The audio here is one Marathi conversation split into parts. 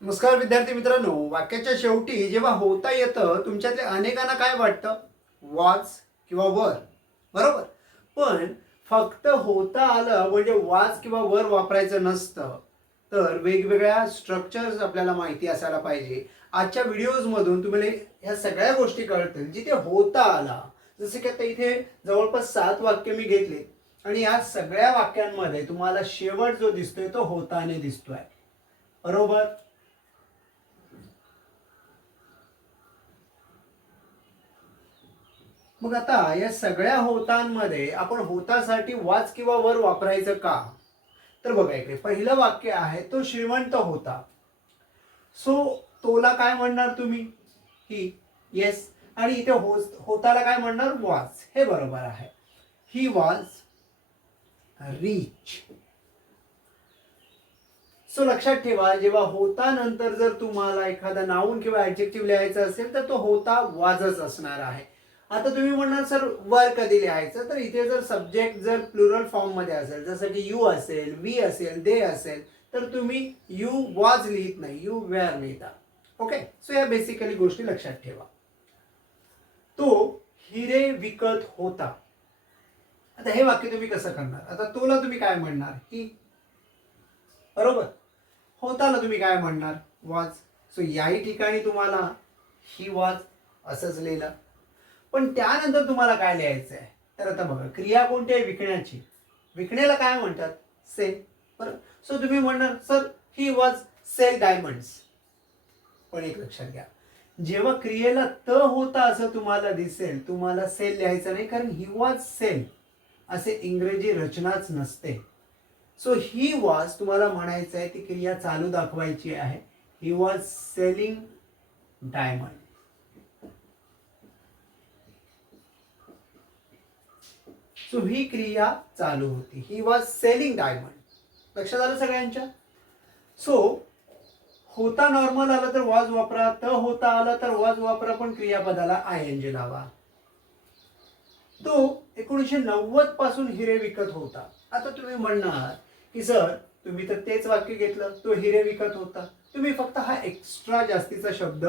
नमस्कार विद्यार्थी मित्रांनो वाक्याच्या शेवटी जेव्हा होता येतं तुमच्यातले अनेकांना काय वाटतं? वाच किंवा वर. बरोबर? पण फक्त होता आलं म्हणजे वाच किंवा वर वापरायचं नसतं. तर वेगवेगळ्या स्ट्रक्चर्स आपल्याला माहिती असायला पाहिजे. आजच्या व्हिडिओजमधून तुम्हाला ह्या सगळ्या गोष्टी कळतील. जिथे होता आला जसं की आता इथे जवळपास सात वाक्य मी घेतले. आणि या सगळ्या वाक्यांमध्ये तुम्हाला शेवट जो दिसतोय तो होताने दिसतोय. बरोबर? मग आता या सगळ्या होतांमध्ये आपण होतासाठी वाच किंवा वर वापरायचं का? तर बघा इकडे पहिलं वाक्य आहे तो श्रीमंत होता. सो तोला काय म्हणणार तुम्ही? ही येस आणि इथे हो होताला काय म्हणणार? वाज हे बरोबर आहे. ही वाज रिच सो लक्षात ठेवा जेव्हा होता नंतर जर तुम्हाला एखादा नाऊन किंवा ऍडजेक्टिव्ह लिहायचं असेल तर तो होता वाजच असणार आहे. आता तुम्ही म्हणणार सर वर कधी लिहायचं? तर इथे जर सब्जेक्ट जर प्लुरल फॉर्ममध्ये असेल जसं की यू असेल वी असेल दे असेल तर तुम्ही यू वॉज लिहित नाही यू वेअर लिहिता. ओके सो या बेसिकली गोष्टी लक्षात ठेवा. तो हिरे विकत होता. आता हे वाक्य तुम्ही कसं करणार? आता तोला तुम्ही काय म्हणणार? ही बरोबर? होताला तुम्ही काय म्हणणार? वाज सो याही ठिकाणी तुम्हाला ही वाज असंच लिहिलं. पण त्यानंतर तुम्हाला काय लिहायचं आहे तर आता बघा क्रिया कोणती आहे? विकण्याची. विकण्याला काय म्हणतात? सेल. बरं? सो तुम्ही म्हणणार sir he was sell diamonds पण एक लक्षात घ्या. जेव्हा क्रियेला त होता असं तुम्हाला दिसेल तुम्हाला सेल लिहायचं नाही कारण ही वॉज सेल असे इंग्रजी रचनाच नसते. सो ही वॉज तुम्हाला म्हणायचं आहे ती क्रिया चालू दाखवायची आहे. He was selling diamond so ही क्रिया चालू होती. ही वॉज सेलिंग डायमंड लक्षात आलं सगळ्यांच्या? सो होता नॉर्मल आला तर वॉज वापरा त होता आला तर वॉज वापरा पण क्रियापदाला आय एन जे लावा तो एकोणीसशे नव्वदपासून हिरे विकत होता. आता तुम्ही म्हणणार की सर तुम्ही तर तेच वाक्य घेतलं तो हिरे विकत होता. तुम्ही फक्त हा एक्स्ट्रा जास्तीचा शब्द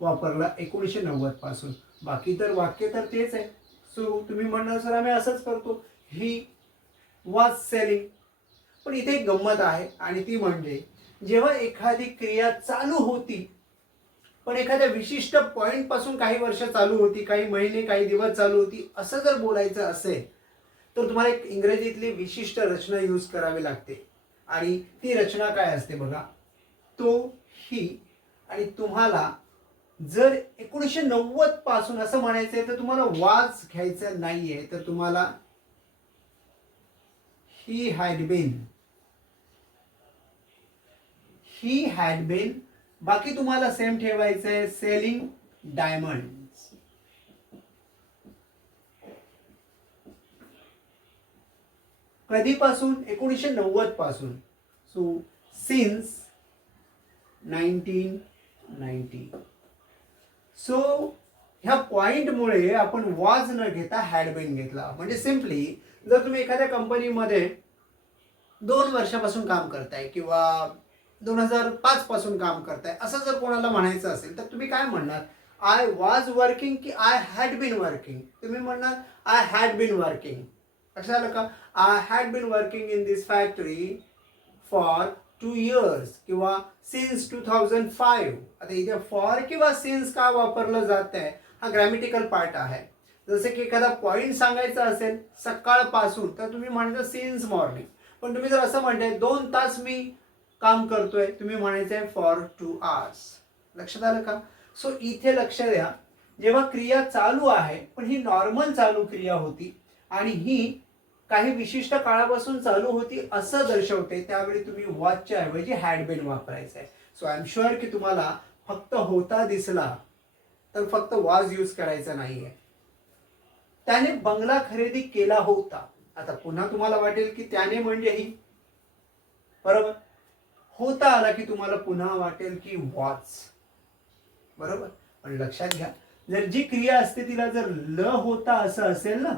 वापरला एकोणीसशे नव्वदपासून. बाकी तर वाक्य तर तेच आहे. सो तुम्ही म्हणणार सर आम्ही असंच करतो. ही वॉज सेलिंग पण इथे एक गंमत आहे आणि ती म्हणजे जेव्हा एखादी क्रिया चालू होती पण एखाद्या विशिष्ट पॉइंटपासून काही वर्ष चालू होती काही महिने काही दिवस चालू होती असं जर बोलायचं असेल तर तुम्हाला एक इंग्रजीतली विशिष्ट रचना यूज करावी लागते. आणि ती रचना काय असते बघा? तो ही आणि तुम्हाला जर एकोणीसशे नव्वदपासून असं म्हणायचं आहे तर तुम्हाला वाज घ्यायचं नाहीये तर तुम्हाला he had been he had been बाकी तुम्हाला सेम ठेवायचं आहे सेलिंग डायमंड कधीपासून? एकोणीसशे नव्वदपासून. So since nineteen ninety so ह्या पॉईंटमुळे आपण वाज न घेता हॅडबेन घेतला. म्हणजे सिम्पली जर तुम्ही एखाद्या कंपनीमध्ये दोन वर्षापासून काम करताय किंवा दोन हजार पाच पासून काम करताय असं जर कोणाला म्हणायचं असेल तर तुम्ही काय म्हणणार? आय वॉज वर्किंग की आय हॅड बीन वर्किंग तुम्ही म्हणणार आय हॅड बीन वर्किंग लक्षात झालं का? I had been working in this factory for two years किंवा सिन्स टू थाउजंड फाईव्ह आता इथे फॉर किंवा सिन्स का वापरलं जात आहे हा ग्रॅमेटिकल पार्ट आहे. जसं की एखादा पॉईंट सांगायचा असेल सकाळपासून तर तुम्ही म्हणता सिन्स मॉर्निंग पण तुम्ही जर असं म्हणताय दोन तास मी काम करतोय तुम्ही म्हणायचं आहे फॉर टू आवर्स लक्षात आलं का? सो इथे लक्ष द्या. जेव्हा क्रिया चालू आहे पण ही नॉर्मल चालू क्रिया होती आणि ही काही विशिष्ट काळापासून चालू होती असं दर्शवते त्यावेळी तुम्ही वॉचच्या ऐवजी हॅडबेन वापरायचं आहे सो आय एम शुअर की तुम्हाला फक्त होता दिसला तर फक्त वॉच यूज करायचा नाहीये. त्याने बंगला खरेदी केला होता. आता पुन्हा तुम्हाला वाटेल की त्याने म्हणजे ही. बरोबर? होता आला की तुम्हाला पुन्हा वाटेल की वॉच बरोबर? पण लक्षात घ्या जर जी क्रिया असते तिला जर ल होता असं असेल ना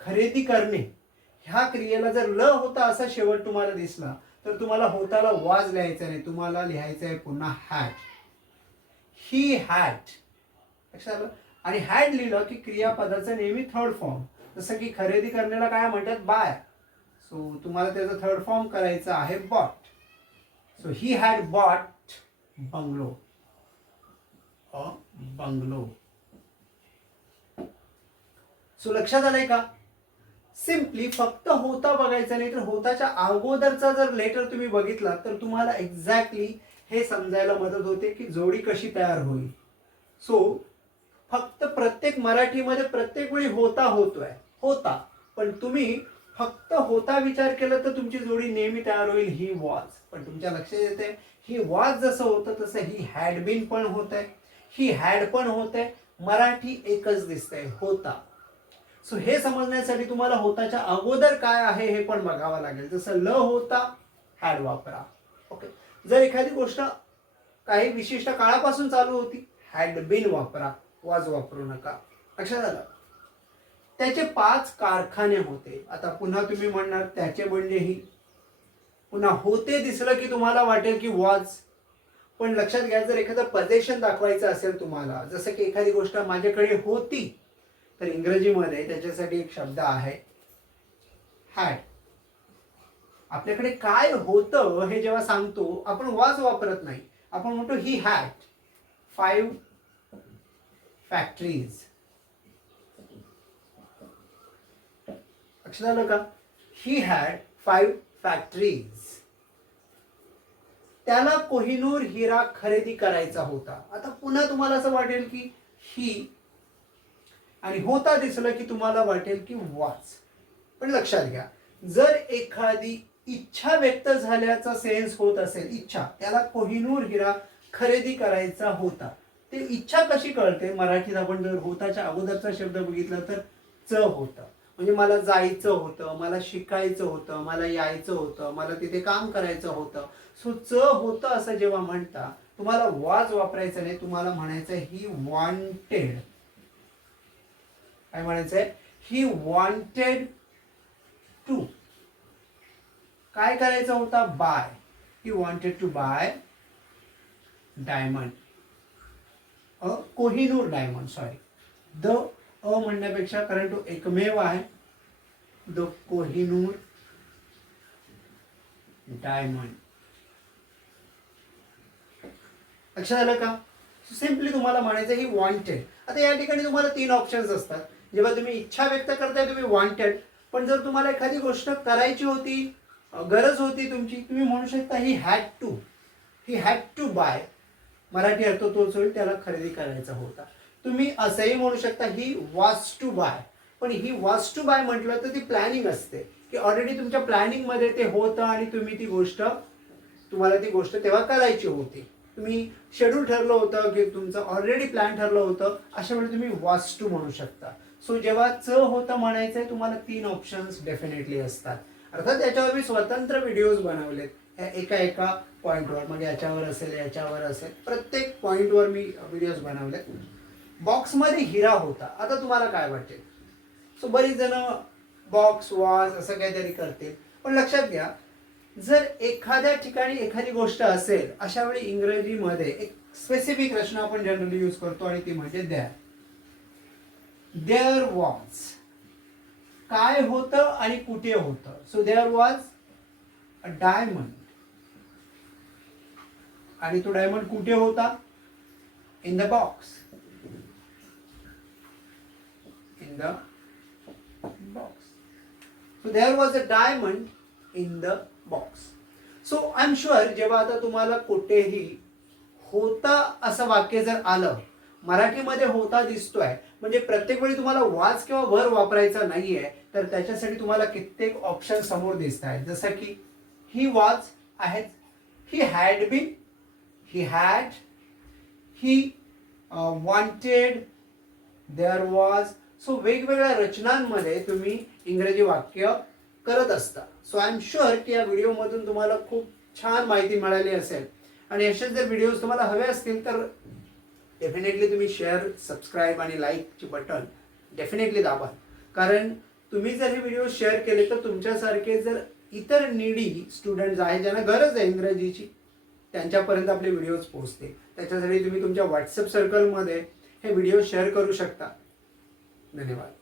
खरेदी करणे ह्या क्रियेला जर ल होता असा शेवट तुम्हाला दिसला तर तुम्हाला होताला वाज लिहायचा नाही तुम्हाला लिहायचं आहे पुन्हा हॅट ही हॅट लक्षात आलं? आणि हॅड लिहिलं की क्रियापदाचं नेहमी थर्ड फॉर्म जसं की खरेदी करण्याला काय म्हणतात? बाय सो तुम्हाला त्याचा थर्ड फॉर्म करायचा आहे bought so he had bought bungalow bungalow so लक्षात आलंय का? सिम्पली फक्त होता बघायचा नाही तर होताच्या अगोदरचा जर लेटर तुम्ही बघितला तर तुम्हाला एक्झॅक्टली हे समजायला मदत होते की जोडी कशी तयार होईल. सो फक्त प्रत्येक मराठीमध्ये प्रत्येक वेळी होता होतोय. होता. पण तुम्ही फक्त होता विचार केला तर तुमची जोडी नेहमी तयार होईल ही वॉज पण तुमच्या लक्षात येते ही वॉज जसं होतं तसं ही हॅडबिन पण होत आहे ही हॅड पण होत आहे मराठी एकच दिसतंय होता. सो हे समजण्यासाठी तुम्हाला होताच्या अगोदर काय आहे हे पण बघावं लागेल. जसं ल होता हॅड वापरा. ओके जर एखादी गोष्ट काही विशिष्ट काळापासून चालू होती हॅड बिन वापरा वाज वापरू नका. लक्षात आलं? त्याचे पाच कारखाने होते. आता पुन्हा तुम्ही म्हणणार त्याचे म्हणजेही. पुन्हा होते दिसलं की तुम्हाला वाटेल की वाज पण लक्षात घ्या जर एखादं प्रदेशन दाखवायचं असेल तुम्हाला जसं की एखादी गोष्ट माझ्याकडे होती तर इंग्रजीमध्ये त्याच्यासाठी एक शब्द आहे. हॅड आपल्याकडे काय होतं हे जेव्हा सांगतो आपण वाज वापरत नाही. आपण म्हणतो ही हॅट फाईव्ह फॅक्टरीज लक्षात आलं का? ही हॅड फाईव्ह फॅक्टरीज त्याला कोहिनूर हिरा खरेदी करायचा होता. आता पुन्हा तुम्हाला असं वाटेल की ही आणि होता दिसलं की तुम्हाला वाटेल की वाच. पण लक्षात घ्या जर एखादी इच्छा व्यक्त झाल्याचा सेन्स होत असेल इच्छा त्याला कोहिनूर हिरा खरेदी करायचा होता ते इच्छा कशी कळते? मराठीत आपण जर होताच्या अगोदरचा शब्द बघितला तर च होतं. म्हणजे मला जायचं होतं मला शिकायचं होतं मला यायचं होतं मला तिथे काम करायचं होतं. सो च होतं असं जेव्हा म्हणता तुम्हाला वाज वापरायचं नाही तुम्हाला म्हणायचं ही वॉन्टेड काय म्हणायचंय? ही वॉन्टेड टू काय करायचा होता? Buy he wanted to buy diamond a Kohinoor diamond sorry the a म्हणण्यापेक्षा कारण तो एकमेव आहे. द कोहिनूर डायमंड लक्षात आलं का? सिम्पली तुम्हाला म्हणायचं ही वॉन्टेड आता या ठिकाणी तुम्हाला तीन ऑप्शन्स असतात. जेव्हा तुम्ही इच्छा व्यक्त करताय तुम्ही वॉन्टेड पण जर तुम्हाला एखादी गोष्ट करायची होती गरज होती तुमची तुम्ही म्हणू शकता he had to he had to buy Marathi अर्थ तोच होईल त्याला खरेदी करायचा होता. तुम्ही असंही म्हणू शकता ही वॉज टू बाय पण ही वॉज टू बाय म्हटलं तर ती प्लॅनिंग असते. की ऑलरेडी तुमच्या प्लॅनिंगमध्ये ते होतं आणि तुम्ही ती गोष्ट तुम्हाला ती गोष्ट तेव्हा करायची होती. तुम्ही शेड्यूल ठरलं होतं की तुमचं ऑलरेडी प्लॅन ठरलं होतं अशा वेळी तुम्ही वॉच टू म्हणू शकता. सो जेव्हा च होतं म्हणायचंय तुम्हाला तीन ऑप्शन्स डेफिनेटली असतात. अर्थात याच्यावर मी स्वतंत्र व्हिडिओज बनवलेत. एका एका पॉईंटवर मग म्हणजे याच्यावर असेल याच्यावर असेल प्रत्येक पॉईंटवर मी व्हिडिओज बनवलेत. बॉक्समध्ये हिरा होता. आता तुम्हाला काय वाटेल सो बरीच जण बॉक्स वॉज असं काहीतरी करतील. पण लक्षात घ्या जर एखाद्या ठिकाणी एखादी गोष्ट असेल अशा वेळी इंग्रजीमध्ये एक स्पेसिफिक रचना आपण जनरली यूज करतो आणि ती म्हणजे द्या. देअर वॉज काय होतं आणि कुठे होतं? So there was a diamond आणि तो डायमंड कुठे होता? In the box in the box so there was a diamond in the box so I am sure जेव्हा आता तुम्हाला कुठेही होता असं वाक्य जर आलं मराठीमध्ये होता दिसतोय. म्हणजे प्रत्येक वेळी तुम्हाला वाच किंवा वर वापरायचा नाहीये तर त्याच्यासाठी तुम्हाला कित्येक ऑप्शन समोर दिसत आहेत. जसं की ही वाच आहेत he had been he had he wanted there was so वेगवेगळ्या रचनांमध्ये तुम्ही इंग्रजी वाक्य करत असता. सो आय एम शुअर की या व्हिडिओमधून तुम्हाला खूप छान माहिती मिळाली असेल. आणि असेच जर व्हिडिओज तुम्हाला हवे असतील तर डेफिनेटली तुम्ही शेअर सबस्क्राईब आणि लाईकचे बटन डेफिनेटली दाबा. कारण तुम्ही जर हे व्हिडिओ शेअर केले तर तुमच्यासारखे जर इतर निडी स्टुडंट्स आहेत ज्यांना गरज आहे इंग्रजीची त्यांच्यापर्यंत आपले व्हिडिओज पोहोचते. त्याच्यासाठी तुम्ही तुमच्या व्हॉट्सअप सर्कलमध्ये हे व्हिडिओ शेअर करू शकता. धन्यवाद.